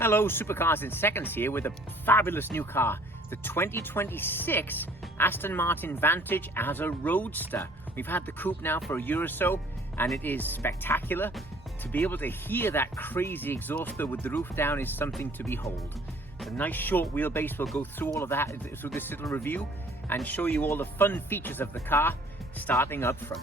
Hello, Supercars in Seconds here with a fabulous new car, the 2026 Aston Martin Vantage as a Roadster. We've had the coupe now for a year or so, and it is spectacular. To be able to hear that crazy exhauster with the roof down is something to behold. It's a nice short wheelbase. We'll go through all of that through this little review and show you all the fun features of the car, starting up front.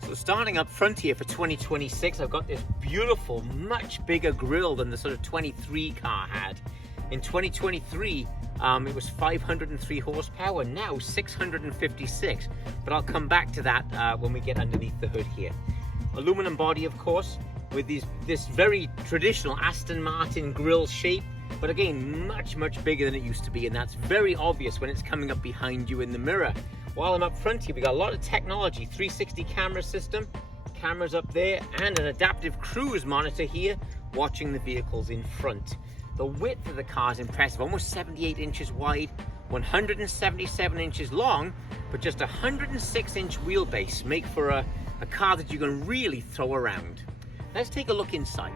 So starting up front here for 2026, I've got this beautiful, much bigger grille than the sort of 23 car had. In 2023, it was 503 horsepower, now 656. But I'll come back to that when we get underneath the hood here. Aluminum body, of course, with this very traditional Aston Martin grille shape, but again, much bigger than it used to be, and that's very obvious when it's coming up behind you in the mirror. While I'm up front here, we got a lot of technology, 360 camera system, cameras up there, and an adaptive cruise monitor here, watching the vehicles in front. The width of the car is impressive, almost 78 inches wide, 177 inches long, but just a 106-inch wheelbase make for a car that you can really throw around. Let's take a look inside.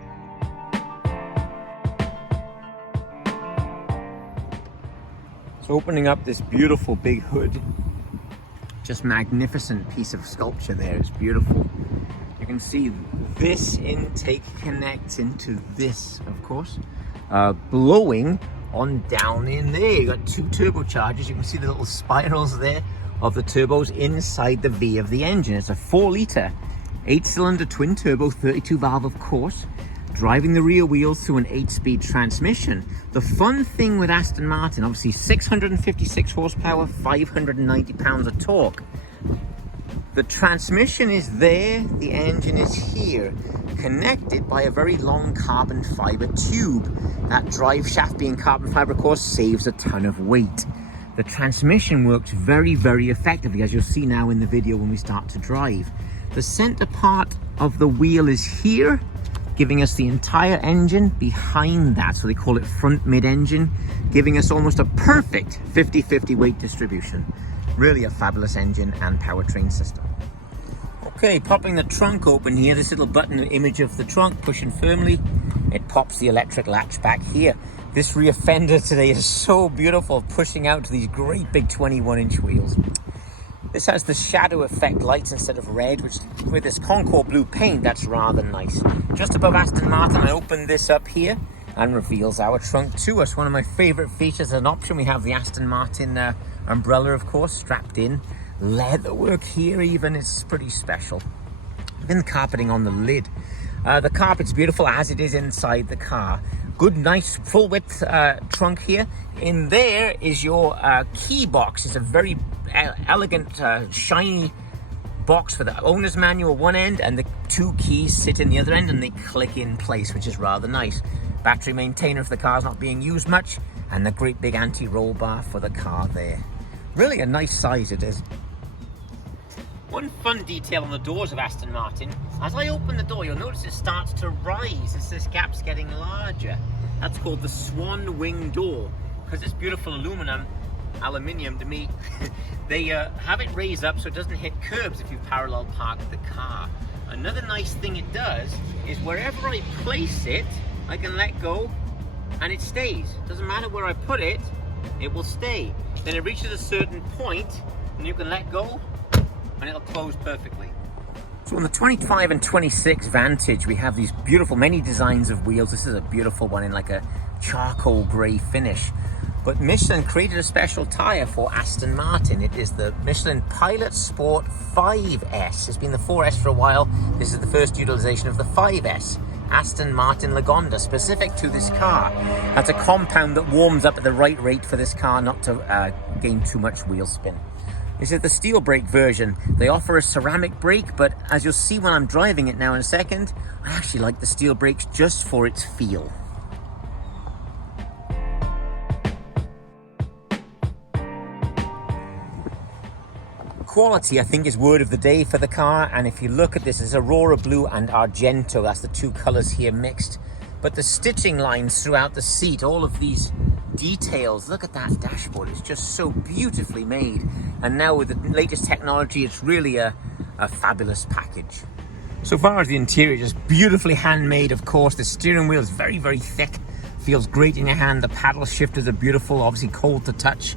So opening up this beautiful big hood, just magnificent piece of sculpture there. It's beautiful. You can see this intake connects into this, of course, blowing on down in there. You got two turbochargers. You can see the little spirals there of the turbos inside the V of the engine. It's a 4-liter 8-cylinder twin turbo, 32 valve, of course, driving the rear wheels through an 8-speed transmission. The fun thing with Aston Martin, obviously 656 horsepower, 590 pounds of torque. The transmission is there, the engine is here, connected by a very long carbon fiber tube. That drive shaft being carbon fiber, of course, saves a ton of weight. The transmission works very effectively, as you'll see now in the video when we start to drive. The center part of the wheel is here, giving us the entire engine behind that. So they call it front mid-engine, giving us almost a perfect 50-50 weight distribution. Really a fabulous engine and powertrain system. Okay, popping the trunk open here, this little button image of the trunk, pushing firmly, it pops the electric latch back here. This rear fender today is so beautiful, pushing out to these great big 21-inch wheels. This has the shadow effect lights instead of red, which with this Concord blue paint, that's rather nice. Just above Aston Martin, I opened this up here and reveals our trunk to us. One of my favorite features, an option, we have the Aston Martin umbrella, of course, strapped in. Leather work here even, it's pretty special. Then the carpeting on the lid. The carpet's beautiful as it is inside the car. Good, nice, full width trunk here. In there is your key box. It's a very elegant, shiny box for the owner's manual one end, and the two keys sit in the other end and they click in place, which is rather nice. Battery maintainer if the car's not being used much, and the great big anti-roll bar for the car there. Really a nice size it is. One fun detail on the doors of Aston Martin, as I open the door, you'll notice it starts to rise as this gap's getting larger. That's called the swan wing door, because it's beautiful aluminium to me. They have it raised up so it doesn't hit curbs if you parallel park the car. Another nice thing it does is wherever I place it, I can let go and it stays. Doesn't matter where I put it, it will stay. Then it reaches a certain point and you can let go and it'll close perfectly. So on the 25 and 26 Vantage, we have these beautiful, many designs of wheels. This is a beautiful one in like a charcoal grey finish. But Michelin created a special tyre for Aston Martin. It is the Michelin Pilot Sport 5S. It's been the 4S for a while. This is the first utilization of the 5S. Aston Martin Lagonda, specific to this car. That's a compound that warms up at the right rate for this car, not to gain too much wheel spin. This is the steel brake version. They offer a ceramic brake, but as you'll see when I'm driving it now in a second, I actually like the steel brakes just for its feel. quality, I think, is word of the day for the car. And if you look at this, it's Aurora Blue and Argento. That's the two colors here mixed. But the stitching lines throughout the seat, all of these details, look at that dashboard. It's just so beautifully made. And now with the latest technology, it's really a fabulous package. So far as the interior, just beautifully handmade, of course. The steering wheel is very, very thick. Feels great in your hand. The paddle shifters are beautiful, obviously cold to touch.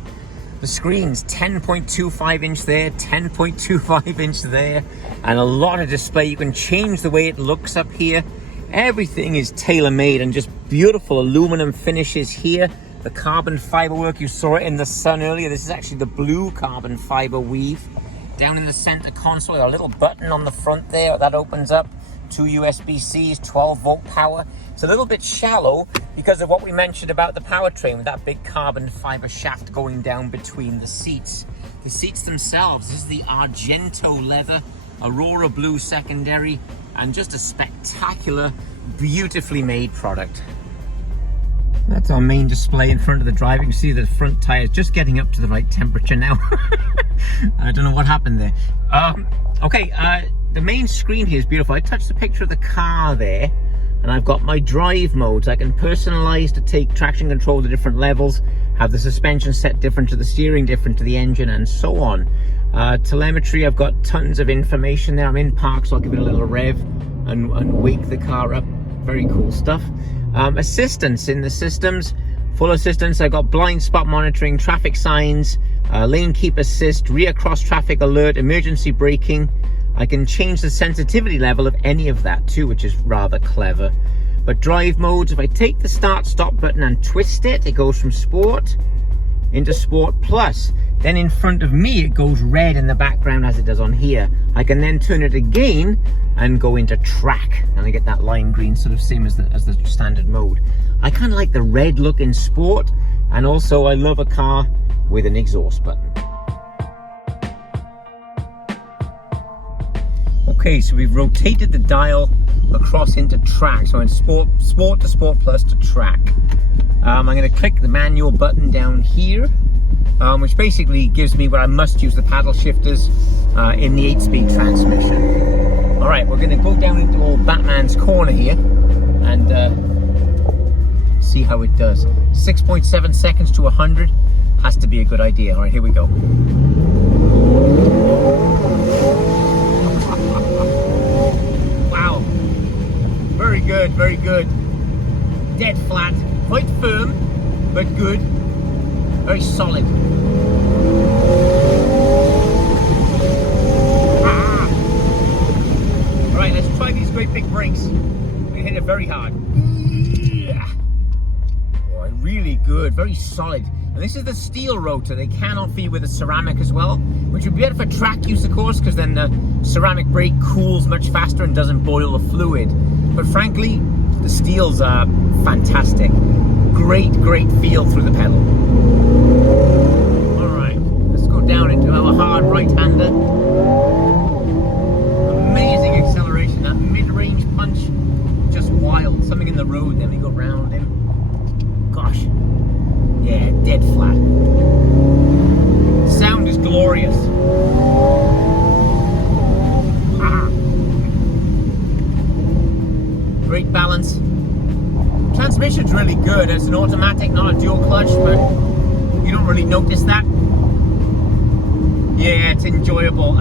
The screen's 10.25 inch there, 10.25 inch there, and a lot of display. You can change the way it looks up here. Everything is tailor-made and just beautiful aluminum finishes here. The carbon fiber work, you saw it in the sun earlier. This is actually the blue carbon fiber weave. Down in the center console, a little button on the front there that opens up. 2 USB-Cs, 12-volt power. It's a little bit shallow because of what we mentioned about the powertrain with that big carbon fiber shaft going down between the seats. The seats themselves, this is the Argento leather, Aurora Blue secondary, and just a spectacular, beautifully made product. That's our main display in front of the driver. You can see the front tire is just getting up to the right temperature now. I don't know what happened there. The main screen here is beautiful. I touched the picture of the car there, and I've got my drive modes. I can personalize to take traction control to different levels, have the suspension set different to the steering, different to the engine, and so on. Telemetry, I've got tons of information there. I'm in park, so I'll give it a little rev and wake the car up. Very cool stuff. Assistance in the systems, full assistance. I've got blind spot monitoring, traffic signs, lane keep assist, rear cross traffic alert, emergency braking. I can change the sensitivity level of any of that too, which is rather clever. But drive modes, if I take the start stop button and twist it, it goes from sport into sport plus. Then in front of me, it goes red in the background as it does on here. I can then turn it again and go into track, and I get that lime green, sort of same as the standard mode. I kind of like the red look in sport, and also I love a car with an exhaust button. Okay, so we've rotated the dial across into track, so in sport to sport plus to track. I'm going to click the manual button down here, which basically gives me where I must use the paddle shifters in the 8-speed transmission. All right, we're going to go down into old Batman's corner here and see how it does. 6.7 seconds to 100 has to be a good idea. All right, here we go. Wow, very good, very good. Dead flat, quite firm, but good. Very solid. All right, let's try these great big brakes. We hit it very hard. Boy, really good, very solid. And this is the steel rotor. They can offer you with a ceramic as well, which would be better for track use, of course, because then the ceramic brake cools much faster and doesn't boil the fluid. But frankly, the steels are fantastic. Great, great feel through the pedal. All right, let's go down into our hard right-hander. Amazing acceleration, that mid-range punch, just wild. Something in the road, then we go round him. Gosh, yeah, dead flat. Sound is glorious. Great balance. Transmission's really good. It's an automatic, not a dual clutch, but you don't really notice that. Yeah, it's enjoyable.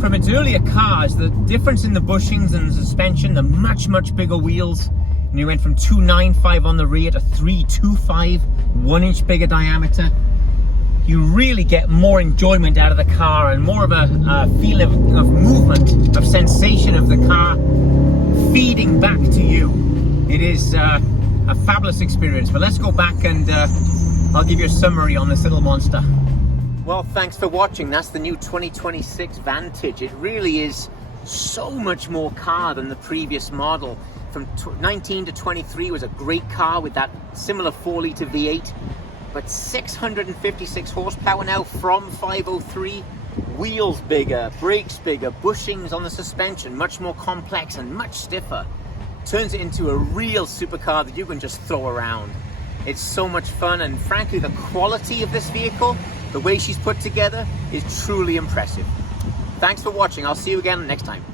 From its earlier cars, the difference in the bushings and the suspension, the much bigger wheels, and you went from 295 on the rear to 325, 1 inch bigger diameter. You really get more enjoyment out of the car and more of a feeling of movement, of sensation of the car feeding back to you. It is a fabulous experience, but let's go back and I'll give you a summary on this little monster. Well, thanks for watching. That's the new 2026 Vantage. It really is so much more car than the previous model. From 19 to 23 was a great car with that similar 4-litre V8, but 656 horsepower now from 503. Wheels bigger, brakes bigger, bushings on the suspension much more complex and much stiffer. Turns it into a real supercar that you can just throw around. It's so much fun, and frankly the quality of this vehicle The way she's put together is truly impressive. Thanks for watching. I'll see you again next time.